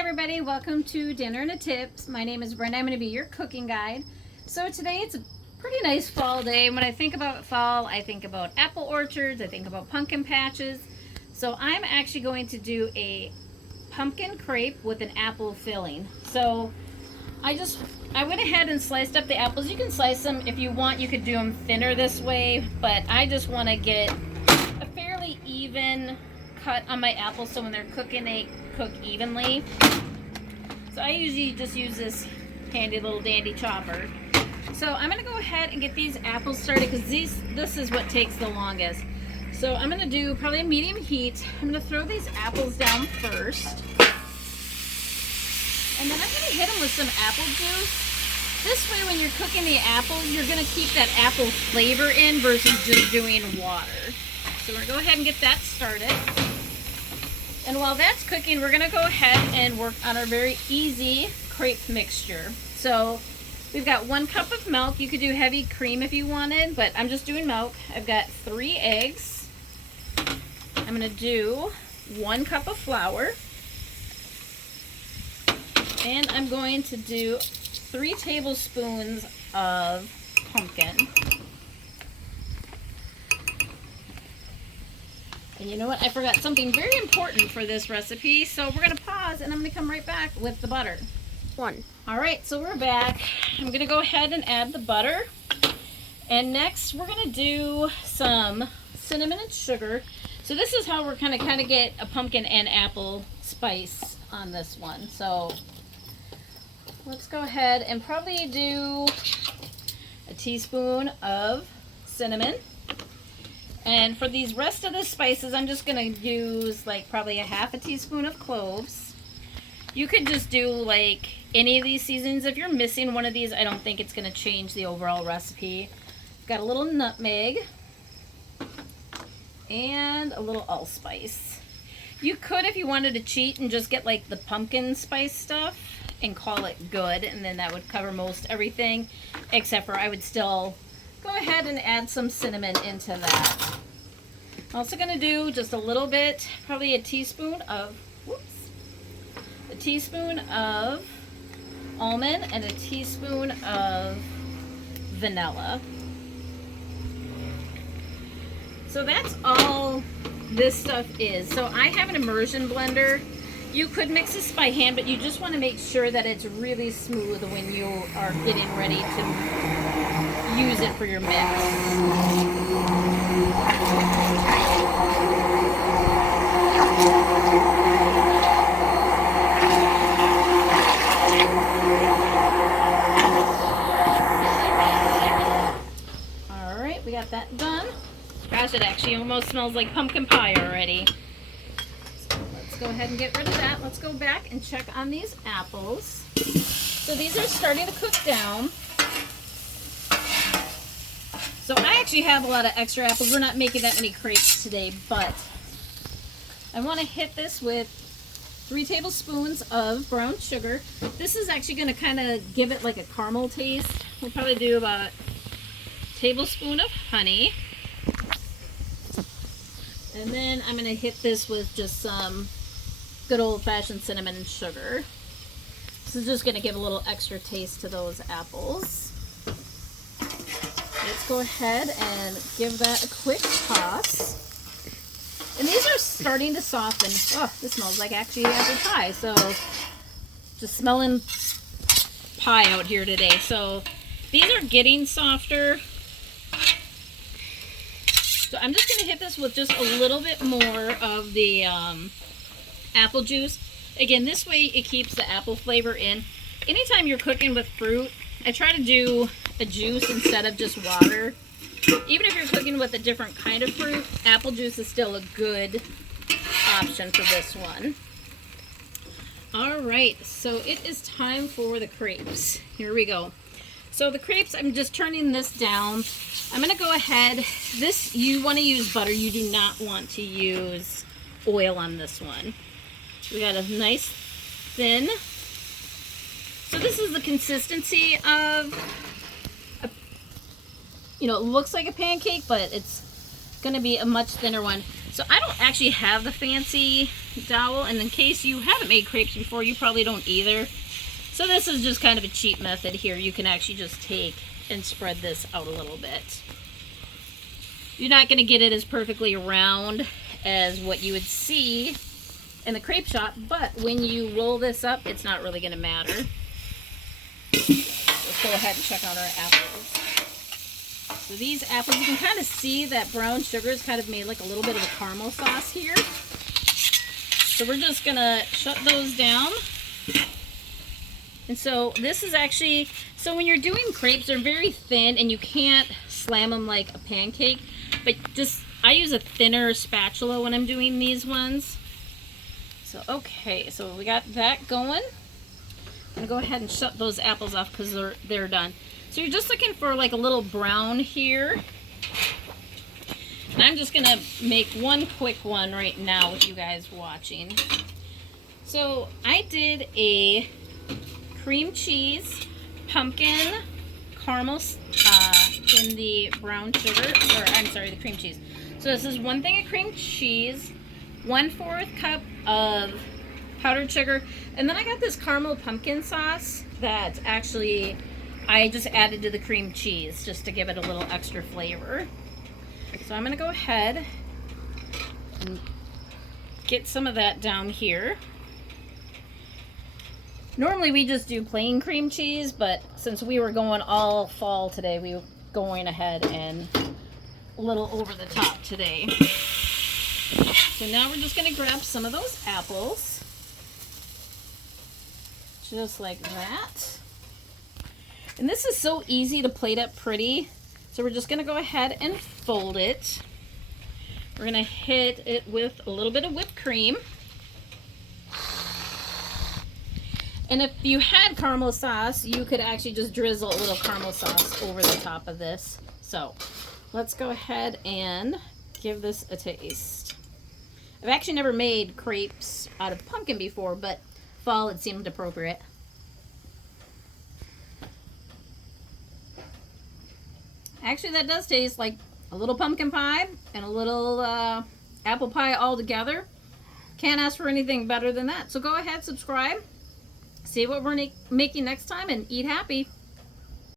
everybody, welcome to Dinner and a Tips. My name is Brenda. I'm going to be your cooking guide. So today it's a pretty nice fall day. When I think about fall, I think about apple orchards, I think about pumpkin patches. So I'm actually going to do a pumpkin crepe with an apple filling. So I went ahead and sliced up the apples. You can slice them if you want. You could do them thinner this way, but I just want to get a fairly even cut on my apples so when they're cooking they cook evenly. So I usually just use this handy little dandy chopper. So I'm going to go ahead and get these apples started because this is what takes the longest. So I'm going to do probably a medium heat. I'm going to throw these apples down first. And then I'm going to hit them with some apple juice. This way when you're cooking the apples, you're going to keep that apple flavor in versus just doing water. So we're going to go ahead and get that started. And while that's cooking, we're going to go ahead and work on our very easy crepe mixture. So we've got 1 cup of milk. You could do heavy cream if you wanted, but I'm just doing milk. I've got 3 eggs. I'm going to do 1 cup of flour. And I'm going to do 3 tablespoons of pumpkin. And you know what? I forgot something very important for this recipe. So we're going to pause and I'm going to come right back with the butter. 1. Alright, so we're back. I'm going to go ahead and add the butter. And next we're going to do some cinnamon and sugar. So this is how we're going to kind of get a pumpkin and apple spice on this one. So let's go ahead and probably do a teaspoon of cinnamon. And for these rest of the spices, I'm just going to use like probably a half a teaspoon of cloves. You could just do like any of these seasonings. If you're missing one of these, I don't think it's going to change the overall recipe. Got a little nutmeg and a little allspice. You could, if you wanted to cheat, and just get like the pumpkin spice stuff and call it good, and then that would cover most everything, except for I would still go ahead and add some cinnamon into that. I'm also going to do just a little bit, probably a teaspoon of almond and a teaspoon of vanilla. So that's all this stuff is. So I have an immersion blender. You could mix this by hand, but you just want to make sure that it's really smooth when you are getting ready to use it for your mix. Alright, we got that done. Gosh, it actually almost smells like pumpkin pie already. Go ahead and get rid of that. Let's go back and check on these apples. So these are starting to cook down. So I actually have a lot of extra apples. We're not making that many crepes today, but I want to hit this with 3 tablespoons of brown sugar. This is actually going to kind of give it like a caramel taste. We'll probably do about a tablespoon of honey. And then I'm going to hit this with just some good old-fashioned cinnamon and sugar. This is just going to give a little extra taste to those apples. Let's go ahead and give that a quick toss. And these are starting to soften. Oh, this smells like actually apple pie. So just smelling pie out here today. So these are getting softer. So I'm just going to hit this with just a little bit more of the apple juice. Again, this way it keeps the apple flavor in. Anytime you're cooking with fruit, I try to do a juice instead of just water. Even if you're cooking with a different kind of fruit, apple juice is still a good option for this one. Alright, so it is time for the crepes. Here we go. So the crepes, I'm just turning this down. I'm going to go ahead. This, you want to use butter. You do not want to use oil on this one. We got a nice thin. So this is the consistency of, it looks like a pancake, but it's going to be a much thinner one. So I don't actually have the fancy dowel, and in case you haven't made crepes before, you probably don't either. So this is just kind of a cheap method here. You can actually just take and spread this out a little bit. You're not going to get it as perfectly round as what you would see in the crepe shop, but when you roll this up, it's not really going to matter. Let's go ahead and check out our apples. So these apples, you can kind of see that brown sugar is kind of made like a little bit of a caramel sauce here. So we're just going to shut those down. And so this is actually, so when you're doing crepes, they're very thin and you can't slam them like a pancake, but just, I use a thinner spatula when I'm doing these ones. So, okay, so we got that going. I'm gonna go ahead and shut those apples off because they're done. So you're just looking for like a little brown here. And I'm just gonna make one quick one right now with you guys watching. So I did a cream cheese, pumpkin, caramel in the brown sugar, or I'm sorry, the cream cheese. So this is 1 thing of cream cheese, 1/4 cup of powdered sugar, and then I got this caramel pumpkin sauce that actually I just added to the cream cheese just to give it a little extra flavor. So I'm going to go ahead and get some of that down here. Normally we just do plain cream cheese, but since we were going all fall today, we were going ahead and a little over the top today. So now we're just going to grab some of those apples. Just like that. And this is so easy to plate up pretty. So we're just going to go ahead and fold it. We're going to hit it with a little bit of whipped cream. And if you had caramel sauce, you could actually just drizzle a little caramel sauce over the top of this. So let's go ahead and give this a taste. I've actually never made crepes out of pumpkin before, but fall it seemed appropriate. Actually, that does taste like a little pumpkin pie and a little apple pie all together. Can't ask for anything better than that. So go ahead, subscribe, see what we're making next time, and eat happy.